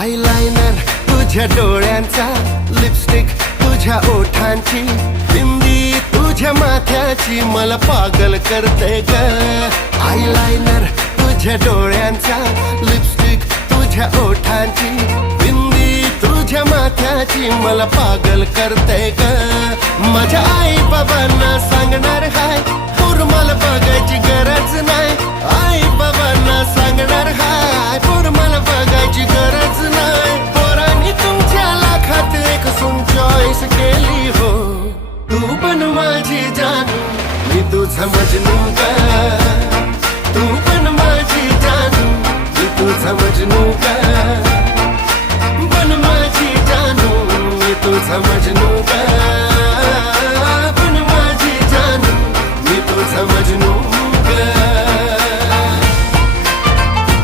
Eyeliner तुझ्या डोळ्यांचा, lipstick तुझ्या ओठांची, बिंदी तुझ्या माथ्याची मला पागल करते ग. आयलाइनर तुझ्या डोळ्यांचा, लिपस्टिक तुझ्या ओठांची, बिंदी तुझ्या माथ्याची मला पागल करते ग. माझ्या आई बाबांना सांगणार हाय, पूर मला बघायची गरज नाही. आई बाबांना सांगणार हाय, पूर मला बघायची गरज नाही. पोरांनी तुमच्या लाखात एक सून चॉईस केली हो. तू पण माझी जानू, मी तुझा मजनू ग. तू पण माझी जानू, मी तुझा मजनू ग. पण माझी जानू, मी तुझा मजनू.